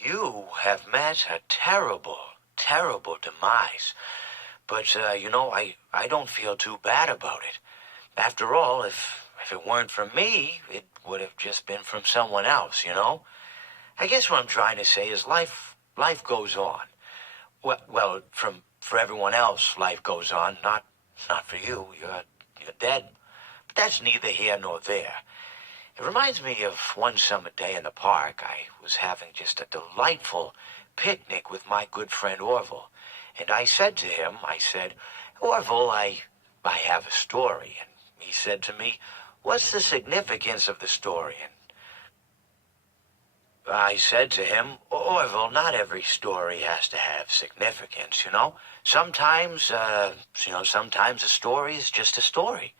You have met a terrible, terrible demise. But, I don't feel too bad about it. After all, if it weren't from me, it would have just been from someone else, you know? I guess what I'm trying to say is life goes on. Well, for everyone else, life goes on, not for you. You're dead. But that's neither here nor there. It reminds me of one summer day in the park. I was having just a delightful picnic with my good friend Orville. And I said to him, Orville, I have a story. And he said to me, what's the significance of the story? And I said to him, Orville, not every story has to have significance, you know? Sometimes a story is just a story.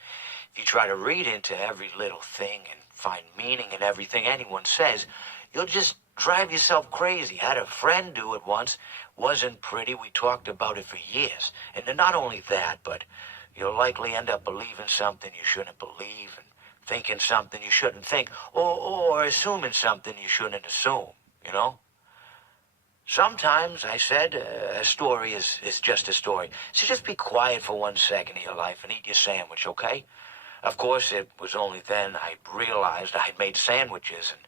If you try to read into every little thing and find meaning in everything anyone says, you'll just drive yourself crazy. I had a friend do it once. Wasn't pretty. We talked about it for years. And not only that, but you'll likely end up believing something you shouldn't believe and thinking something you shouldn't think, or assuming something you shouldn't assume, you know? Sometimes, I said, a story is just a story. So just be quiet for 1 second of your life and eat your sandwich, okay? Of course, it was only then I realized I'd made sandwiches, and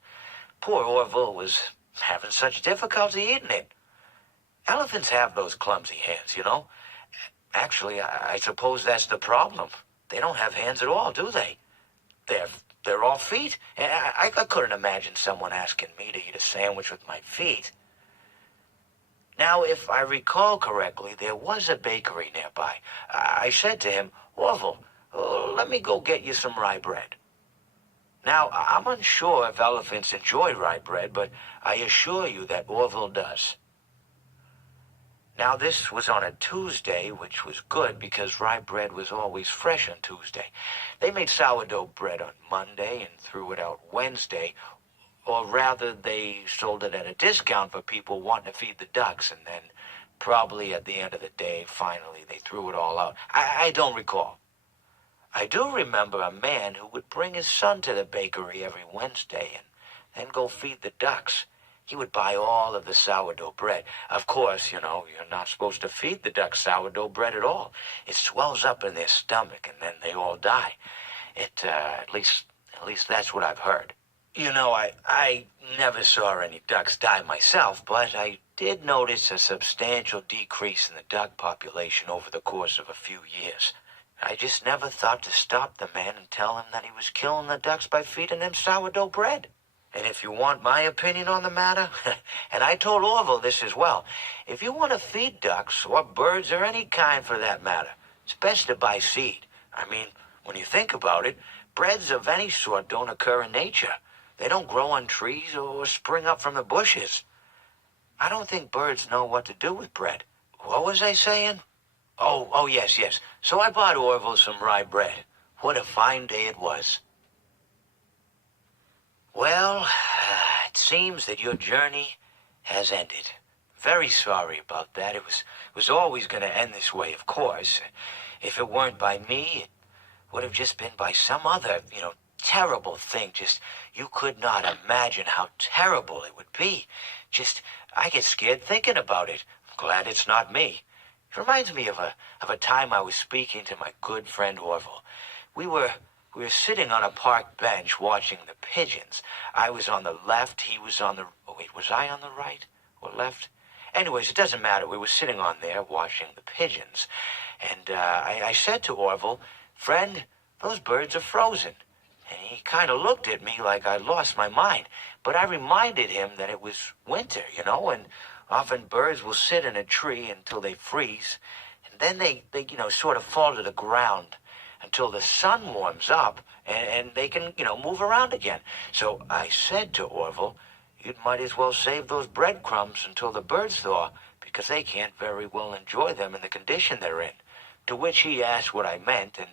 poor Orville was having such difficulty eating it. Elephants have those clumsy hands, you know? Actually, I suppose that's the problem. They don't have hands at all, do they? They're all feet. And I couldn't imagine someone asking me to eat a sandwich with my feet. Now, if I recall correctly, there was a bakery nearby. I said to him, Orville, let me go get you some rye bread. Now, I'm unsure if elephants enjoy rye bread, but I assure you that Orville does. Now, this was on a Tuesday, which was good because rye bread was always fresh on Tuesday. They made sourdough bread on Monday and threw it out Wednesday, or rather, they sold it at a discount for people wanting to feed the ducks, and then probably at the end of the day, finally, they threw it all out. I don't recall. I do remember a man who would bring his son to the bakery every Wednesday and then go feed the ducks. He would buy all of the sourdough bread. Of course, you're not supposed to feed the ducks sourdough bread at all. It swells up in their stomach, and then they all die. At least that's what I've heard. I never saw any ducks die myself, but I did notice a substantial decrease in the duck population over the course of a few years. I just never thought to stop the man and tell him that he was killing the ducks by feeding them sourdough bread. And if you want my opinion on the matter, and I told Orville this as well, if you want to feed ducks, or birds, or any kind for that matter, it's best to buy seed. I mean, when you think about it, breads of any sort don't occur in nature. They don't grow on trees or spring up from the bushes. I don't think birds know what to do with bread. What was I saying? Oh, yes. So I bought Orville some rye bread. What a fine day it was. Well, it seems that your journey has ended. Very sorry about that. It was always going to end this way, of course. If it weren't by me, it would have just been by some other, terrible thing. Just, you could not imagine how terrible it would be. Just, I get scared thinking about it. I'm glad it's not me. It reminds me of a time I was speaking to my good friend Orville. We were sitting on a park bench watching the pigeons. I was on the left, he was on the... Oh, wait, was I on the right or left? Anyways, it doesn't matter. We were sitting on there watching the pigeons. And I said to Orville, friend, those birds are frozen. And he kind of looked at me like I lost my mind. But I reminded him that it was winter, and often birds will sit in a tree until they freeze. And then they sort of fall to the ground until the sun warms up and they can, move around again. So I said to Orville, you might as well save those breadcrumbs until the birds thaw, because they can't very well enjoy them in the condition they're in. To which he asked what I meant, and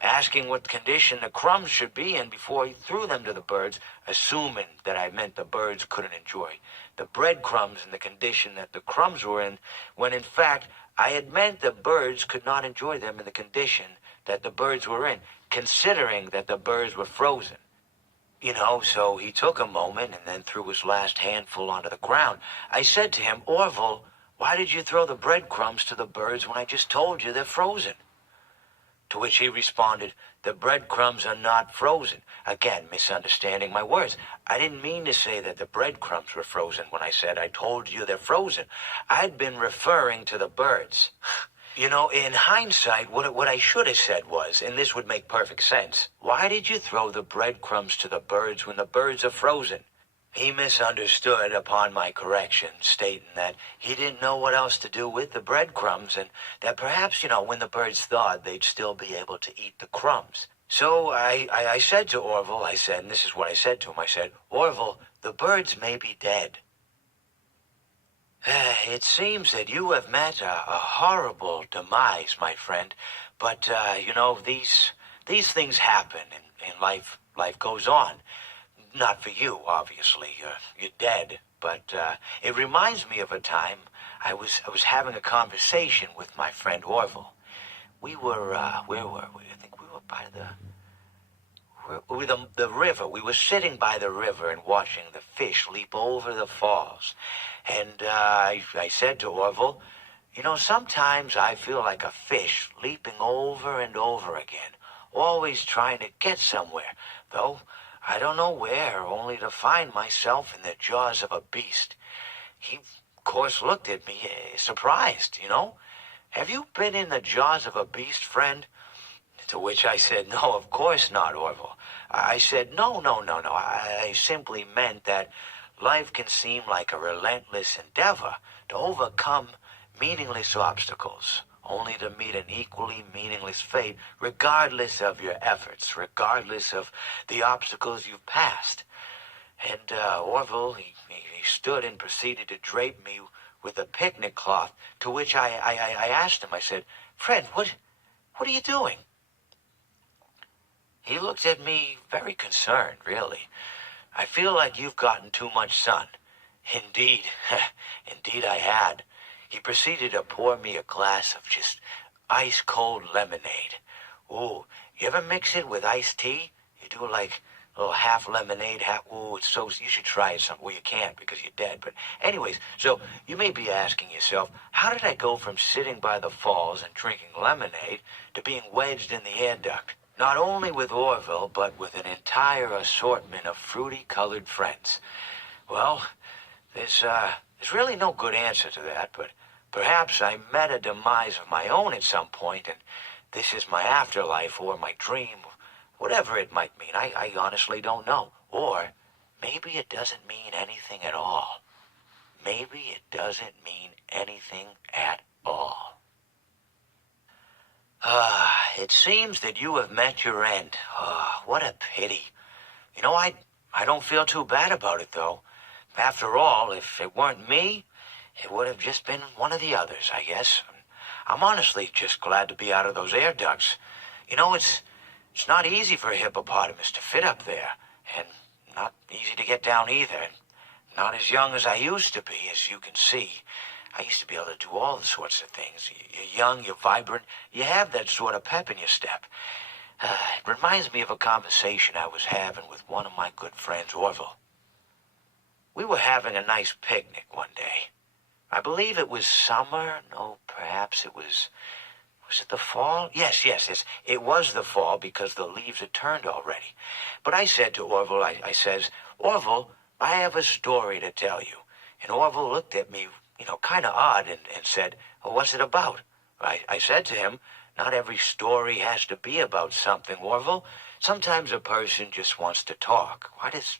asking what condition the crumbs should be in before he threw them to the birds, assuming that I meant the birds couldn't enjoy the breadcrumbs in the condition that the crumbs were in, when in fact I had meant the birds could not enjoy them in the condition that the birds were in, considering that the birds were frozen. So he took a moment and then threw his last handful onto the ground. I said to him, Orville, why did you throw the breadcrumbs to the birds when I just told you they're frozen? To which he responded, the breadcrumbs are not frozen. Again, misunderstanding my words. I didn't mean to say that the breadcrumbs were frozen when I said I told you they're frozen. I'd been referring to the birds. In hindsight, what I should have said was, and this would make perfect sense, why did you throw the breadcrumbs to the birds when the birds are frozen? He misunderstood upon my correction, stating that he didn't know what else to do with the breadcrumbs, and that perhaps, when the birds thawed, they'd still be able to eat the crumbs. So I said to Orville, and this is what I said to him, I said, Orville, the birds may be dead. It seems that you have met a horrible demise, my friend. But, these things happen, and life goes on. Not for you, obviously. You're dead. But it reminds me of a time I was having a conversation with my friend Orville. We were, where were we? I think we were by the river. We were sitting by the river and watching the fish leap over the falls. And I said to Orville, sometimes I feel like a fish leaping over and over again, always trying to get somewhere, though I don't know where, only to find myself in the jaws of a beast. He, of course, looked at me, surprised, Have you been in the jaws of a beast, friend? To which I said, no, of course not, Orville. I said, no. I simply meant that life can seem like a relentless endeavor to overcome meaningless obstacles, only to meet an equally meaningless fate, regardless of your efforts, regardless of the obstacles you've passed. And Orville, he stood and proceeded to drape me with a picnic cloth, to which I asked him, I said, friend, what are you doing? He looked at me very concerned, really. I feel like you've gotten too much sun. Indeed, indeed I had. He proceeded to pour me a glass of just ice-cold lemonade. Ooh, you ever mix it with iced tea? You do like a little half lemonade, ooh, you should try it some. Well, you can't because you're dead. But anyways, so you may be asking yourself, how did I go from sitting by the falls and drinking lemonade to being wedged in the air duct? Not only with Orville, but with an entire assortment of fruity-colored friends. Well, there's really no good answer to that, but perhaps I met a demise of my own at some point, and this is my afterlife or my dream, whatever it might mean. I honestly don't know. Or maybe it doesn't mean anything at all. Maybe it doesn't mean anything at all. It seems that you have met your end. What a pity. I don't feel too bad about it, though. After all, if it weren't me, it would have just been one of the others, I guess. I'm honestly just glad to be out of those air ducts. It's not easy for a hippopotamus to fit up there, and not easy to get down either. Not as young as I used to be, as you can see. I used to be able to do all the sorts of things. You're young, you're vibrant, you have that sort of pep in your step. It reminds me of a conversation I was having with one of my good friends, Orville. We were having a nice picnic one day. I believe it was summer. No, perhaps it was it the fall? Yes. It was the fall because the leaves had turned already. But I said to Orville, I says, Orville, I have a story to tell you. And Orville looked at me, kind of odd and said, well, what's it about? I said to him, not every story has to be about something, Orville. Sometimes a person just wants to talk. Why does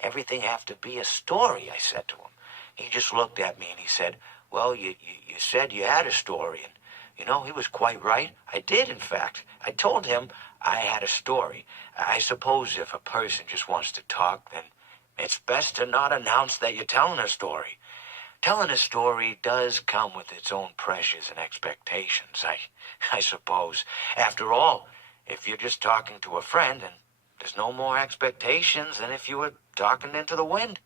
everything have to be a story? I said to him. He just looked at me and he said, well, you said you had a story. And, he was quite right. I did, in fact. I told him I had a story. I suppose if a person just wants to talk, then it's best to not announce that you're telling a story. Telling a story does come with its own pressures and expectations, I suppose. After all, if you're just talking to a friend, then there's no more expectations than if you were talking into the wind.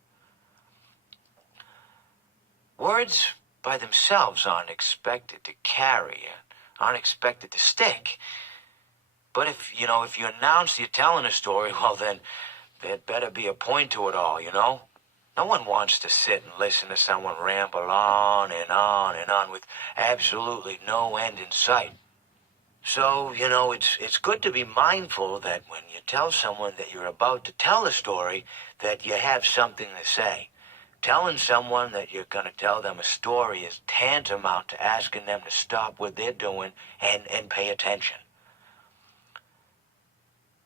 Words by themselves aren't expected to carry, aren't expected to stick. But if you announce you're telling a story, well then There'd better be a point to it all, you know? No one wants to sit and listen to someone ramble on and on and on with absolutely no end in sight. So, it's good to be mindful that when you tell someone that you're about to tell a story, that you have something to say. Telling someone that you're going to tell them a story is tantamount to asking them to stop what they're doing and pay attention.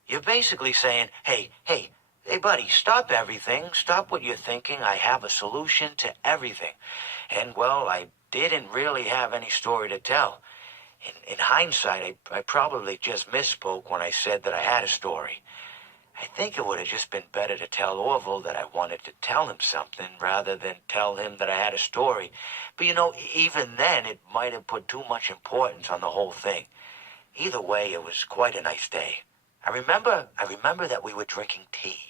You're basically saying, hey, buddy, stop everything. Stop what you're thinking. I have a solution to everything. And, well, I didn't really have any story to tell. In hindsight, I probably just misspoke when I said that I had a story. I think it would have just been better to tell Orville that I wanted to tell him something rather than tell him that I had a story. But, even then, it might have put too much importance on the whole thing. Either way, it was quite a nice day. I remember that we were drinking tea.